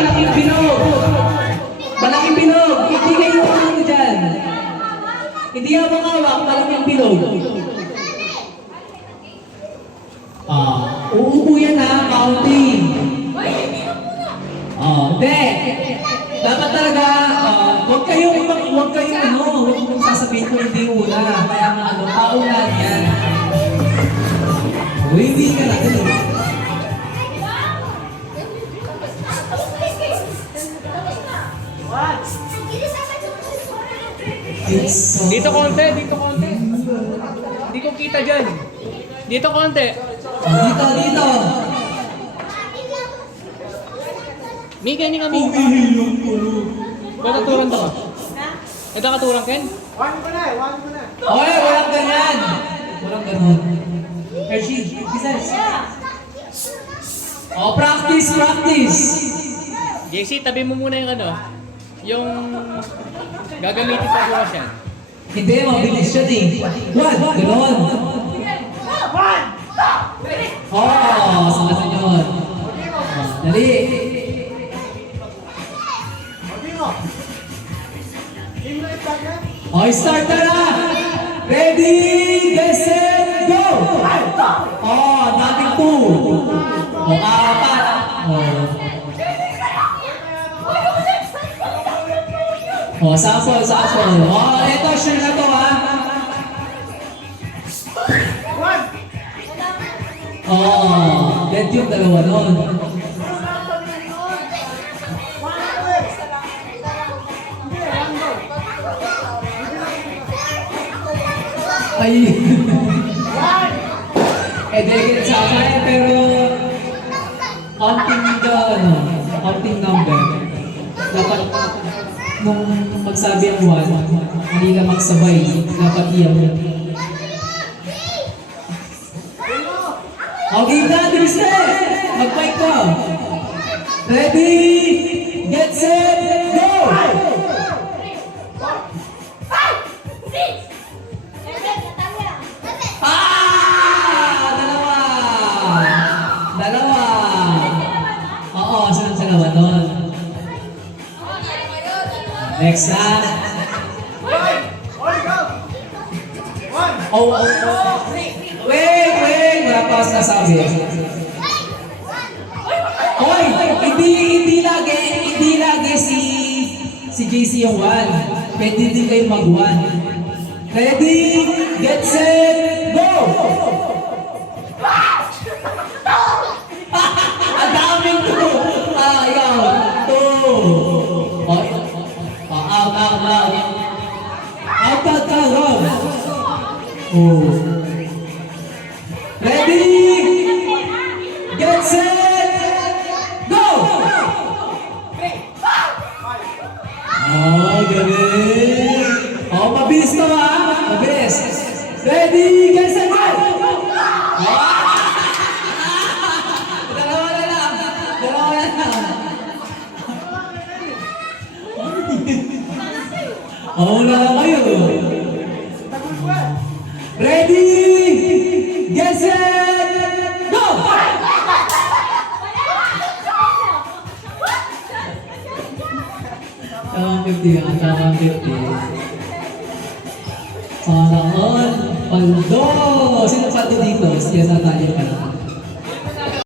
Malaking bilog. Malaking bilog. Hindi kayo ano dyan. Hindi hawak-hawak. Malaking bilog. Uupo yan ha. Counting. Hindi. Dapat talaga, huwag kayong sasabihin ko hindi una. Kaya paulan yan. Hindi ka na din. Dito konti, dito konti. Hindi ko kita dyan. Dito konti. Dito. Mika, hindi kami. Ba't naturan to? Ito katuran, Ken? One ko na. Okay, walang ganyan. Walang ganun. Hershey, business. Practice. JC, tabi mo muna yung yung gagamitin sa bukas yan. Hindi, mabilis siya din. Ganon. Sunod. Dali. Start na! Ready, get set, go! Nothing to. Apat. Sample. Ito, sure na to ha. Let yung dalawa nun. Delegate sa akin, pero counting number. Dapat nung magsabi ang 1, hindi na magsabay. Dapat iyan. Okay na, Tristan! Mag-fight ko! Ready, get set, go! Dalawa. Sunod sa dalawa doon. Next na. Wait. Wala pa ako nasabi. Hoy, hindi lagi si JC yung 1. Pwede din kayo mag-1. Ready, get set, go! Ang daming to! Ikaw. 2. Out. Ready, get set, go! Galing! Mabilis to ha! Mabilis! Ready, get set, go! Dalawa na lang! Wala na kayo! Ready, get set, go! Tamang 50. Sana all. Paldo! Sino paldo dito? Sige, sa tayo ka na.